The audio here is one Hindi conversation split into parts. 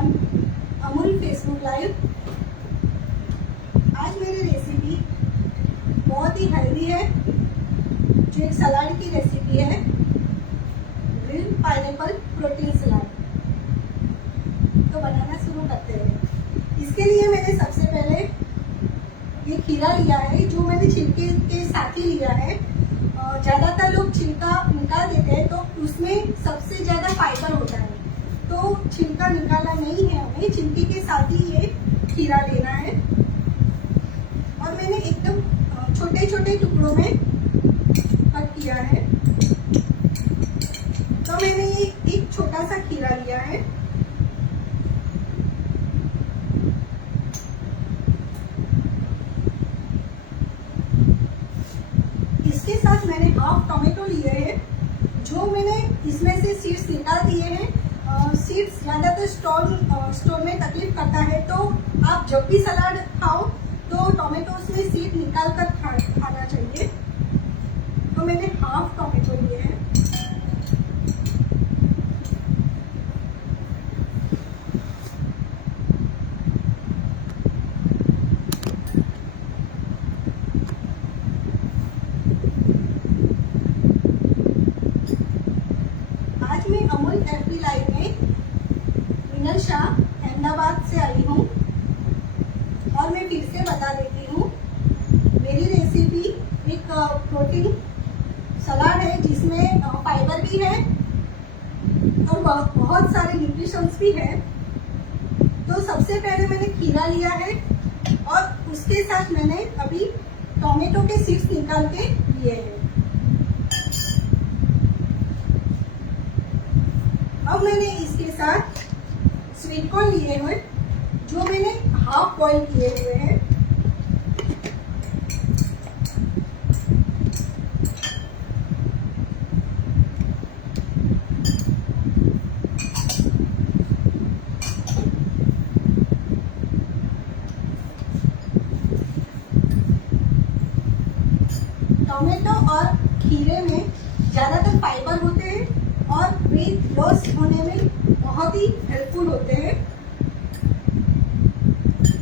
On Amul Facebook live. आज मेरी रेसिपी बहुत ही हेल्दी है, जो एक सलाद की रेसिपी है, ग्रिल्ड पाइनएप्पल प्रोटीन सलाद। तो बनाना शुरू करते हैं। इसके लिए मैंने सबसे पहले ये खीरा लिया है, जो मैंने छिलके के साथ ही लिया है। ज़्यादातर लोग छिलका निकाल देते हैं, तो उसमें सबसे ज़्यादा फाइबर होता है, तो छिलका निकालना नहीं है, हमें छिलके के साथ ही ये खीरा लेना है। और मैंने एकदम छोटे छोटे टुकड़ों में कट किया है। तो मैंने ये एक छोटा सा खीरा लिया है। इसके साथ मैंने हाफ टोमेटो लिए हैं, जो मैंने इसमें से सीड्स निकाल दिए हैं। सीड्स ज़्यादातर स्टोन में तकलीफ करता है, तो आप जब भी सलाद खाओ तो टोमेटो में सीड निकाल कर खाना चाहिए। तो मैंने हाफ टोमेटो लिए हैं। आज मैं अमूल एफबी लाइव में मिनल शाह अहमदाबाद से आई हूँ, और मैं फिर से बता देती हूँ, मेरी रेसिपी एक प्रोटीन सलाद है, जिसमें फाइबर भी है और बहुत सारे न्यूट्रिशंस भी है। तो सबसे पहले मैंने खीरा लिया है, और उसके साथ मैंने अभी टोमेटो के सीड्स निकाल के लिए हैं। अब मैंने इसके साथ स्वीट कॉर्न लिए हुए, जो मैंने हाफ बॉइल किए हुए हैं। टोमेटो और खीरे में ज्यादातर फाइबर होते हैं, और वेट लॉस होने में बहुत ही हेल्पफुल होते हैं।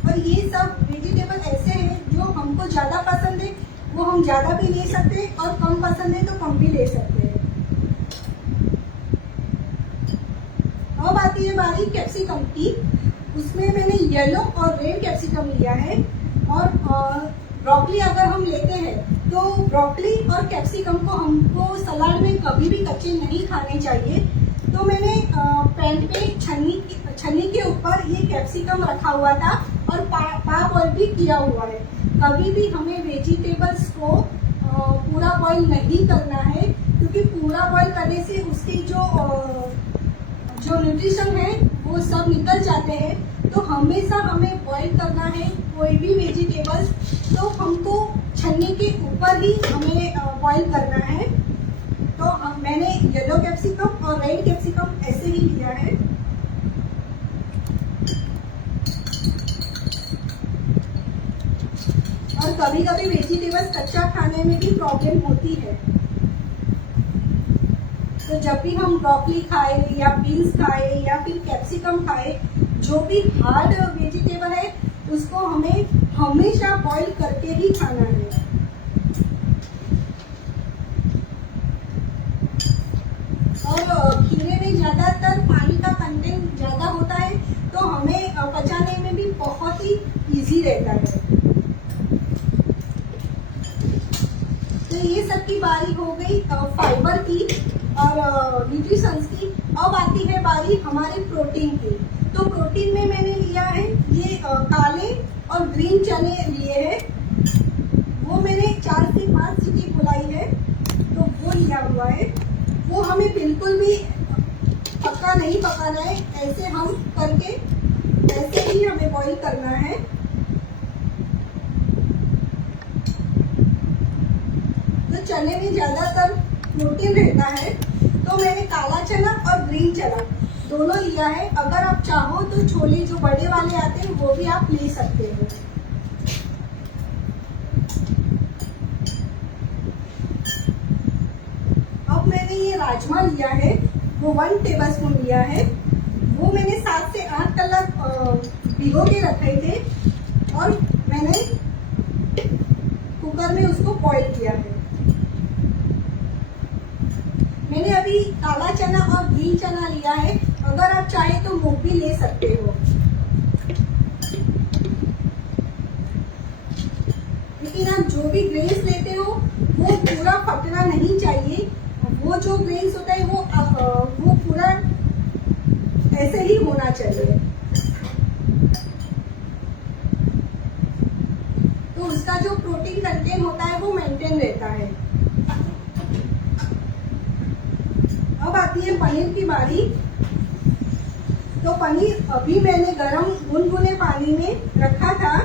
और ये सब वेजिटेबल ऐसे हैं जो हमको ज़्यादा पसंद है, वो हम ज़्यादा भी ले सकते हैं, और कम पसंद है तो कम भी ले सकते हैं। अब आती है बारी कैप्सिकम की। उसमें मैंने येलो और रेड कैप्सिकम लिया है। और ब्रोकली अगर हम लेते हैं, तो ब्रोकली और कैप्सिकम को हमको सलाद में कभी भी कच्चे नहीं खाने चाहिए। तो मैंने पैन पे छन्नी के ऊपर ये कैप्सिकम रखा हुआ था, और पाव बॉईल भी किया हुआ है। कभी भी हमें वेजिटेबल्स को पूरा बॉईल नहीं करना है, क्योंकि पूरा बॉईल करने से उसकी जो न्यूट्रिशन है वो सब निकल जाते हैं। तो हमेशा हमें बॉईल करना है कोई भी वेजिटेबल्स, तो हमको छन्नी के ऊपर ही हमें बॉईल करना है। तो मैंने येलो कैप्सिकम और रेड कैप्सिकम ऐसे ही लिया है। और कभी कभी वेजिटेबल्स कच्चा खाने में भी प्रॉब्लम होती है, तो जब भी हम ब्रोकली खाए या बीन्स खाए या फिर कैप्सिकम खाए, जो भी हार्ड वेजिटेबल है, उसको हमें हमेशा बॉईल करके ही खाना है। और खीरे में ज्यादातर पानी का कंटेंट ज्यादा होता है, तो हमें पचाने में भी बहुत ही इजी रहता है। तो ये सब की बारी हो गई फाइबर की और न्यूट्रिशंस की। अब आती है बारी हमारे प्रोटीन की। तो प्रोटीन में मैंने लिया है ये काले और ग्रीन चने लिए हैं, वो मैंने 4 से 5 सीटी बुलाई है, तो वो लिया हुआ है। वो हमें बिल्कुल भी पक्का नहीं पकाना है, ऐसे हम करके ऐसे ही हमें बॉईल करना है। तो चने में ज्यादातर प्रोटीन रहता है, तो मैंने काला चना और ग्रीन चना दोनों लिया है। अगर आप चाहो तो छोले जो बड़े वाले आते हैं वो भी आप ले सकते हो। अब मैंने ये राजमा लिया है, वो 1 टेबलस्पून लिया है। वो मैंने 7 से 8 कलाक भिगो के रखे थे और मैंने कुकर में उसको बॉईल किया है। मैंने अभी काला चना और ग्रीन चना लिया है, अगर आप चाहे तो मूंग भी ले सकते हो। लेकिन आप जो भी ग्रेन्स लेते हो वो पूरा फटना नहीं चाहिए। वो जो ग्रेन्स होता है वो पूरा ऐसे ही होना चाहिए, तो उसका जो प्रोटीन कंटेंट होता है वो मेंटेन रहता है। अब आती है पनीर की बारी। तो पनीर अभी मैंने गरम गुनगुने पानी में रखा था,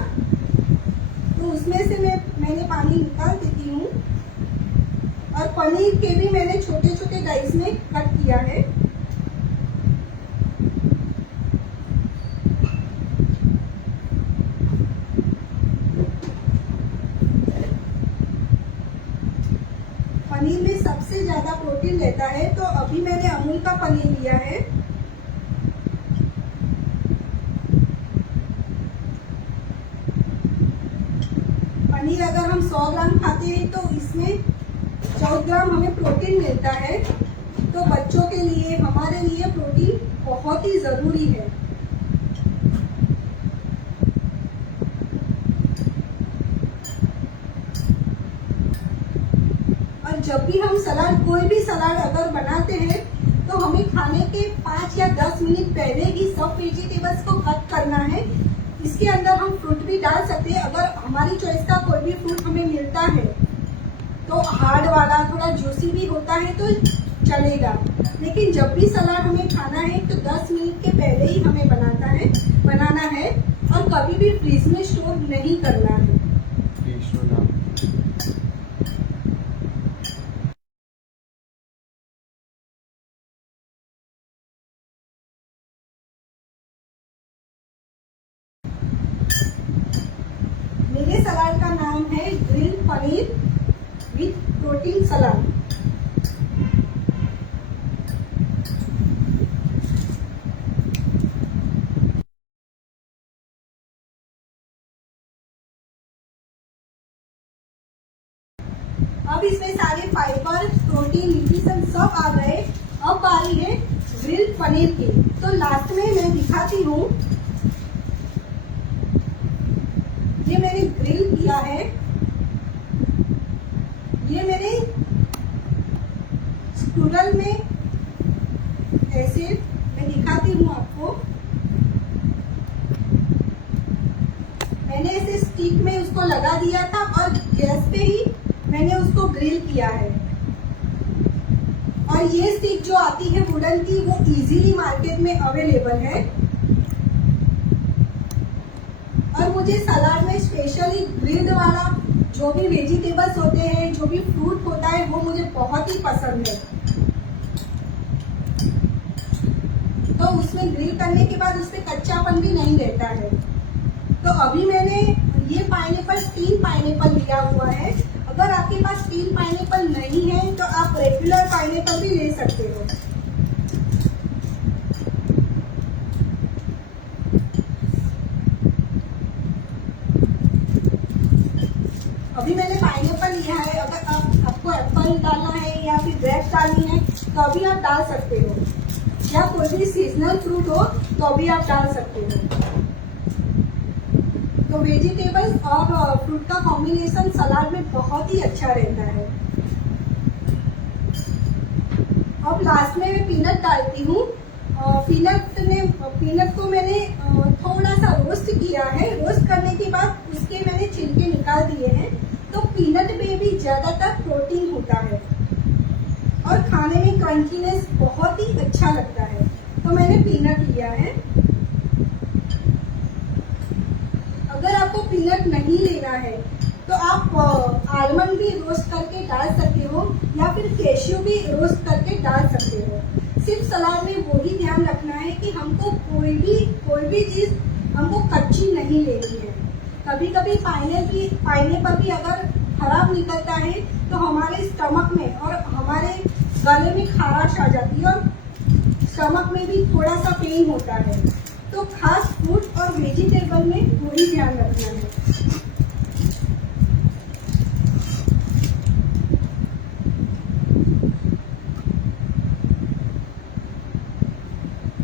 तो उसमें से मैंने पानी निकाल देती हूँ। और पनीर के भी मैंने छोटे छोटे डाइस में कट किया है। पनीर में सबसे ज्यादा प्रोटीन रहता है, तो अभी मैंने अमूल का पनीर लिया है। पनीर अगर हम 100 ग्राम खाते हैं तो इसमें 14 ग्राम हमें प्रोटीन मिलता है। तो बच्चों के लिए, हमारे लिए प्रोटीन बहुत ही जरूरी है। और जब भी हम सलाद, कोई भी सलाद अगर बनाते हैं तो हमें खाने के 5 या 10 मिनट पहले ही सब वेजिटेबल्स को कट करना है। इसके अंदर हम फ्रूट भी डाल सकते हैं, अगर हमारी चॉइस का कोई भी फ्रूट हमें मिलता है तो हार्ड वाला, थोड़ा जूसी भी होता है तो चलेगा। लेकिन जब भी सलाद हमें खाना है तो 10 मिनट के पहले ही हमें बनाना है और कभी भी फ्रीज में स्टोर नहीं करना है। मेरे सलाद का नाम है ग्रिल पनीर विथ प्रोटीन सलाद। अब इसमें सारे फाइबर, प्रोटीन, न्यूट्रिशन सब आ गए। अब बारी है ग्रिल पनीर की। तो लास्ट में मैं दिखाती हूँ, ये मैंने ग्रिल किया है। ये मैंने स्टूडल में ऐसे, मैं दिखाती हूँ आपको, मैंने ऐसे स्टिक में उसको लगा दिया था और गैस पे ही मैंने उसको ग्रिल किया है। और ये स्टिक जो आती है वुडन की, वो इजीली मार्केट में अवेलेबल है। और मुझे सलाद में स्पेशली ग्रिल्ड वाला जो भी वेजिटेबल्स होते हैं, जो भी फ्रूट होता है, वो मुझे बहुत ही पसंद है। तो उसमें ग्रिल करने के बाद उसमें कच्चापन भी नहीं रहता है। तो अभी मैंने ये पाइनएप्पल, 3 पाइनएप्पल लिया हुआ है। अगर आपके पास 3 पाइनएप्पल नहीं है तो आप रेगुलर पाइनएप्पल भी ले सकते हो। अभी मैंने पाइनएप्पल लिया है। अगर आपको एप्पल डालना है या फिर ग्रेप्स डालनी है तो अभी आप डाल सकते हो, या कोई भी सीजनल फ्रूट हो तो अभी आप डाल सकते हो। तो वेजिटेबल्स और फ्रूट का कॉम्बिनेशन सलाद में बहुत ही अच्छा रहता है। अब लास्ट में मैं पीनट डालती हूँ। पीनट को मैंने थोड़ा सा रोस्ट किया है। रोस्ट करने के बाद उसके मैंने छिलके निकाल दिए हैं। तो पीनट में भी ज्यादातर प्रोटीन होता है और खाने में क्रंचीनेस बहुत ही अच्छा लगता है। तो मैंने पीनट लिया है। अगर आपको पीनट नहीं लेना है तो आप आलमंड भी रोस्ट करके डाल सकते हो, या फिर कैश्यू भी रोस्ट करके डाल सकते हो। सिर्फ सलाद में वही ध्यान रखना है कि हमको कोई भी चीज हमको कच्ची नहीं लेनी है। कभी कभी पाइनएप्पल भी अगर खराब निकलता है तो हमारे स्टमक में और हमारे गले में खाराश आ जाती है और स्टमक में भी थोड़ा सा पेन होता है। तो फास्ट फूड और वेजिटेबल में वही ध्यान रखना है।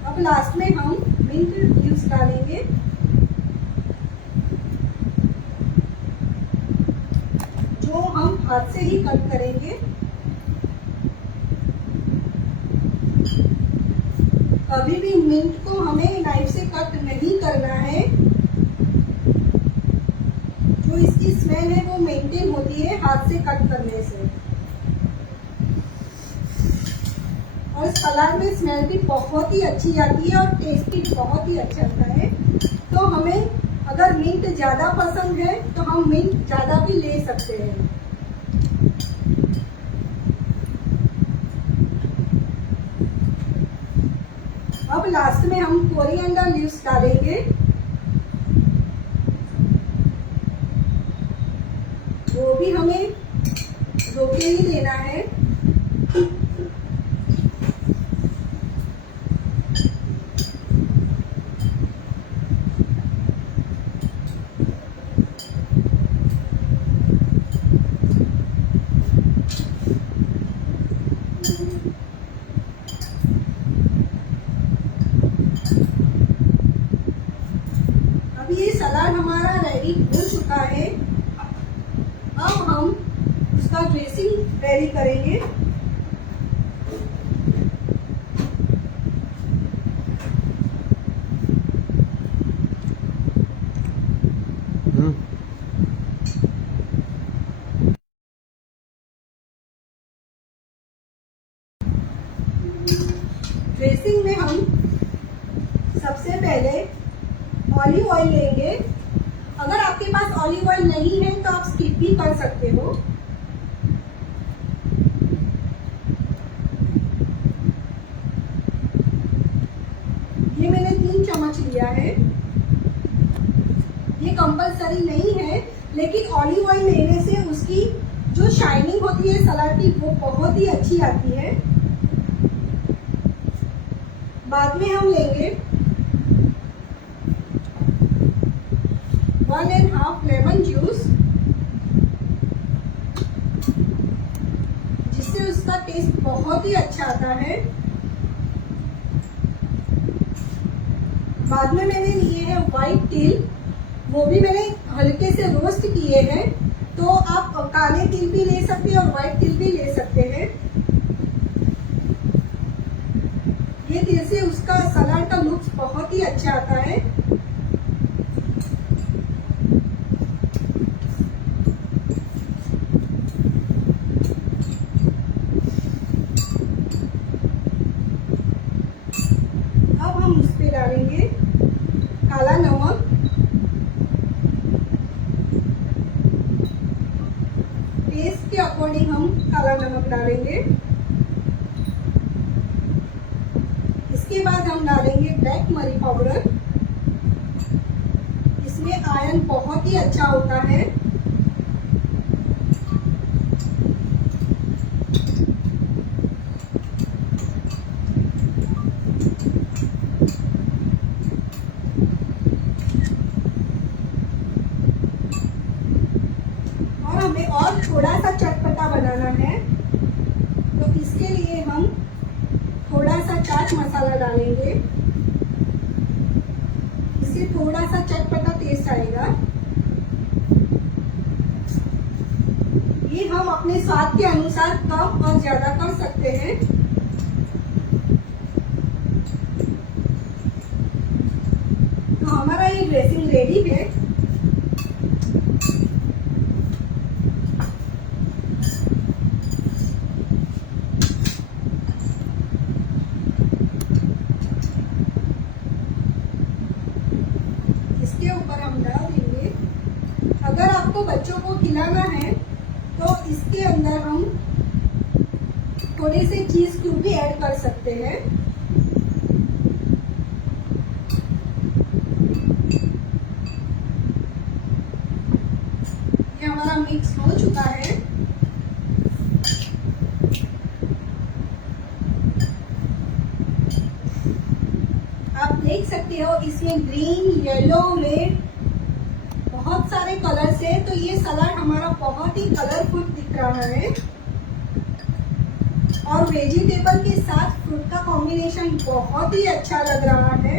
अब लास्ट में हम मिंट लीव्स डालेंगे। जो हम हाथ से ही कट करेंगे। कभी भी मिंट को हमें नाइफ से कट नहीं करना है। जो इसकी स्मेल है वो मेंटेन होती है हाथ से कट करने से। और सलाद में स्मेल भी बहुत ही अच्छी आती है और टेस्ट भी बहुत ही अच्छा आता है। तो हमें अगर मिंट ज़्यादा पसंद है तो हम मिंट ज़्यादा भी ले सकते हैं। अब लास्ट में हम कोरिएंडर लीव्स डालेंगे। वो भी हमें रोके ही देना है। अब ये सलाद हमारा रेडी हो चुका है। अब हम उसका ड्रेसिंग रेडी करेंगे। ड्रेसिंग में हम सबसे पहले ऑलिव ऑयल लेंगे। अगर आपके पास ऑलिव ऑयल नहीं है तो आप स्किप भी कर सकते हो। ये मैंने 3 चम्मच लिया है। ये कंपलसरी नहीं है, लेकिन ऑलिव ऑयल लेने से उसकी जो शाइनिंग होती है सलाद की वो बहुत ही अच्छी आती है। बाद में हम लेंगे 1½ लेमन जूस, जिससे उसका टेस्ट बहुत ही अच्छा आता है। बाद में मैंने लिए हैं व्हाइट तिल। वो भी मैंने हल्के से रोस्ट किए हैं। तो आप काले तिल भी ले सकते हैं और व्हाइट तिल भी ले सकते हैं। ये तिल से उसका सलाद का लुक बहुत ही अच्छा आता है। अब हम उस पे डालेंगे काला नमक, टेस्ट के अकॉर्डिंग हम काला नमक डालेंगे। इसके बाद हम डालेंगे ब्लैक मरी पाउडर। इसमें आयरन बहुत ही अच्छा होता है। और हमें और थोड़ा सा चटपटा बनाना है, तो इसके लिए हम थोड़ा सा चाट मसाला डालेंगे। इससे थोड़ा सा चटपटा टेस्ट आएगा। ये हम अपने स्वाद के अनुसार कम और ज्यादा कर सकते हैं। तो हमारा ये ड्रेसिंग रेडी है। इसके ऊपर हम डाल देंगे। अगर आपको बच्चों को खिलाना है तो इसके अंदर हम थोड़े से चीज क्यूब भी ऐड कर सकते हैं। ये हमारा मिक्स हो चुका है। आप देख सकते हो इसमें ग्रीन, येलो, रेड बहुत सारे कलर्स है। तो ये सलाद हमारा बहुत ही कलरफुल दिख रहा है और वेजिटेबल के साथ फ्रूट का कॉम्बिनेशन बहुत ही अच्छा लग रहा है।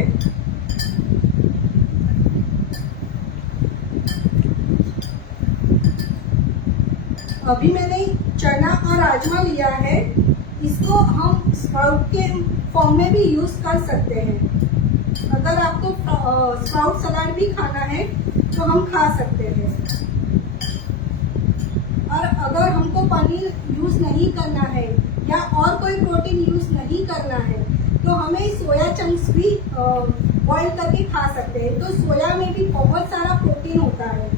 अभी मैंने चना और राजमा लिया है, इसको हम स्प्राउट के फॉर्म में भी यूज कर सकते हैं। अगर आपको स्प्राउट सलाद भी खाना है तो हम खा सकते हैं। और अगर हमको पनीर यूज नहीं करना है या और कोई प्रोटीन यूज नहीं करना है तो हमें सोया चंक्स भी बॉईल करके खा सकते हैं। तो सोया में भी बहुत सारा प्रोटीन होता है।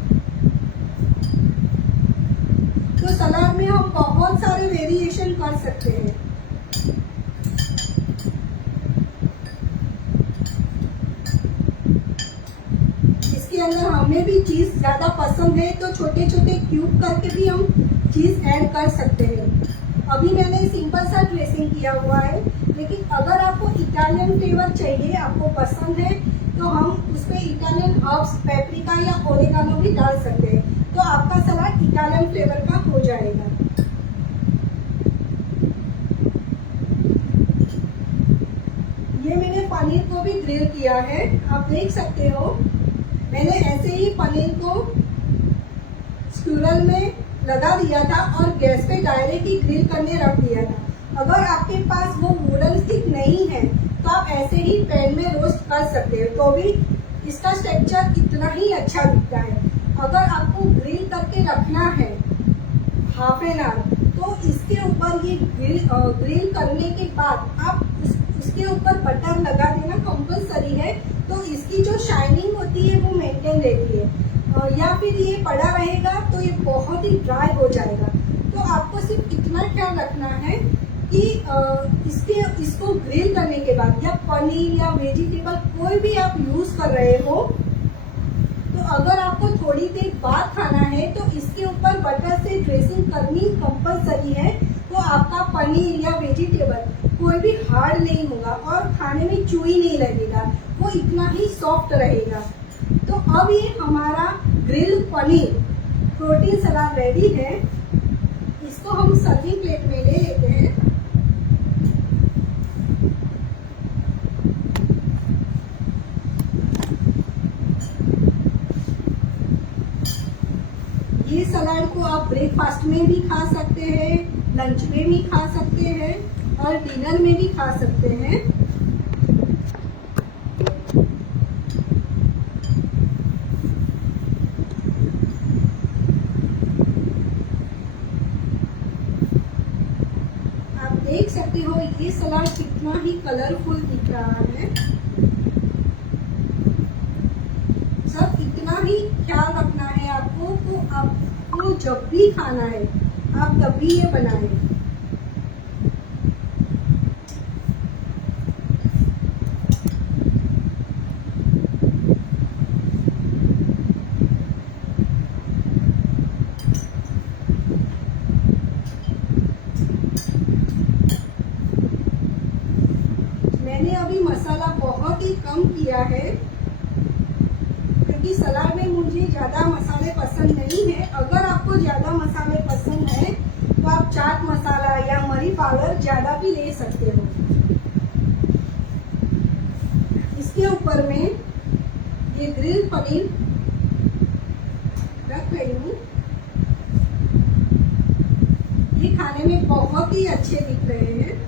तो सलाद में हम बहुत सारे वेरिएशन कर सकते हैं। इसके अंदर हमें भी चीज ज्यादा पसंद है तो छोटे छोटे क्यूब करके भी हम चीज ऐड कर सकते हैं। अभी मैंने सिंपल सा ड्रेसिंग किया हुआ है, लेकिन अगर आपको इटालियन फ्लेवर चाहिए, आपको पसंद है, तो हम उसमें इटालियन हर्ब्स, पेपरिका या ओरिगानो भी डाल सकते हैं। तो आपका सलाद इटालियन फ्लेवर का हो जाएगा। ये मैंने पनीर को भी ग्रिल किया है, आप देख सकते हो। मैंने ऐसे ही पनीर को स्क्यूरल में लगा दिया था और गैस पे डायरेक्ट ही ग्रिल करने रख दिया था। अगर आपके पास वो वुडन स्टिक नहीं है तो आप ऐसे ही पैन में रोस्ट कर सकते हो, तो भी इसका टेक्सचर इतना ही अच्छा दिखता है। अगर आपको ग्रिल करके रखना है हाफ एन आवर, तो इसके ऊपर ये ग्रिल करने के बाद आप उसके ऊपर बटर लगा देना कंपल्सरी है। तो इसकी जो शाइनिंग होती है वो मेंटेन रहती है। या फिर ये पड़ा रहेगा तो ये बहुत ही ड्राई हो जाएगा। तो आपको सिर्फ इतना ख्याल रखना है कि इसको ग्रिल करने के बाद या पनीर या वेजिटेबल कोई भी आप यूज कर रहे हो, तो अगर आपको थोड़ी देर बाद खाना है तो इसके ऊपर बटर से ड्रेसिंग करनी कंपल्सरी है। तो आपका पनीर या वेजिटेबल कोई भी हार्ड नहीं होगा और खाने में चुई नहीं लगेगा, वो इतना ही सॉफ्ट रहेगा। तो अब ये हमारा ग्रिल पनीर प्रोटीन सलाद रेडी है। इसको हम सर्विंग प्लेट में ले लेते हैं। ये सलाद को आप ब्रेकफास्ट में भी खा सकते हैं, लंच में भी खा सकते हैं और डिनर में भी खा सकते हैं। देख सकते हो ये सलाद कितना ही कलरफुल दिख रहा है। सब इतना ही ख्याल रखना है आपको, तो आपको जब भी खाना है आप तभी ये बनाएं। मैंने अभी मसाला बहुत ही कम किया है क्योंकि सलाद में मुझे ज्यादा मसाले पसंद नहीं है। अगर आपको ज्यादा मसाले पसंद है तो आप चाट मसाला या मरी पाउडर ज्यादा भी ले सकते हो। इसके ऊपर में ये ग्रिल पनीर रख रही हूँ। ये खाने में बहुत ही अच्छे दिख रहे हैं।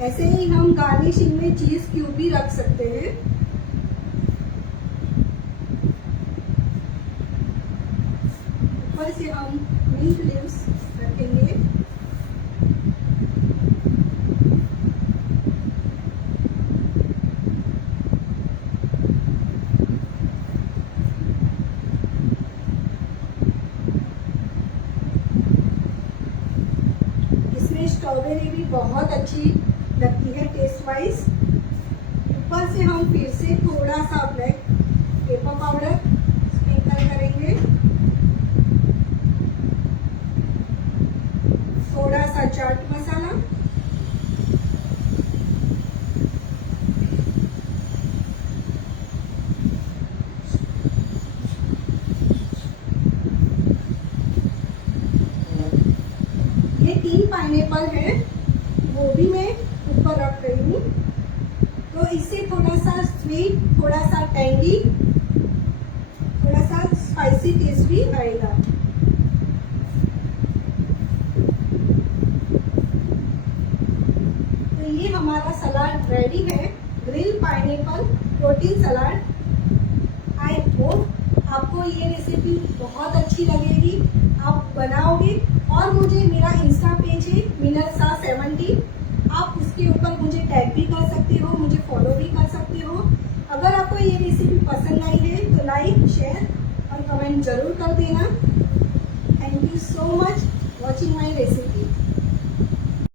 ऐसे ही हम गार्निशिंग में चीज क्यूब भी रख सकते हैं। ऊपर से हम मिंट लीव्स रखेंगे। इसमें स्ट्रॉबेरी भी बहुत अच्छी लगती है टेस्ट वाइज। ऊपर से हम फिर से थोड़ा सा ब्लैक पेपर पाउडर स्प्रिंकल करेंगे। ये 3 पाइनएप्पल है, वो भी मैं ऊपर रख रही हूँ। तो इससे थोड़ा सा स्वीट, थोड़ा सा टैंगी, थोड़ा सा स्पाइसी टेस्ट भी आएगा। तो ये हमारा सलाद रेडी है, grill pineapple protein salad. I hope आपको ये रेसिपी बहुत अच्छी लगेगी, आप बनाओगे। और मुझे मेरा इंस्टा पेज है मीनलशाह70, आप उसके ऊपर मुझे टैग भी कर सकते हो, मुझे फॉलो भी कर सकते हो। अगर आपको ये रेसिपी पसंद आई है तो लाइक, शेयर और कमेंट जरूर कर देना। Thank you so much watching my recipe.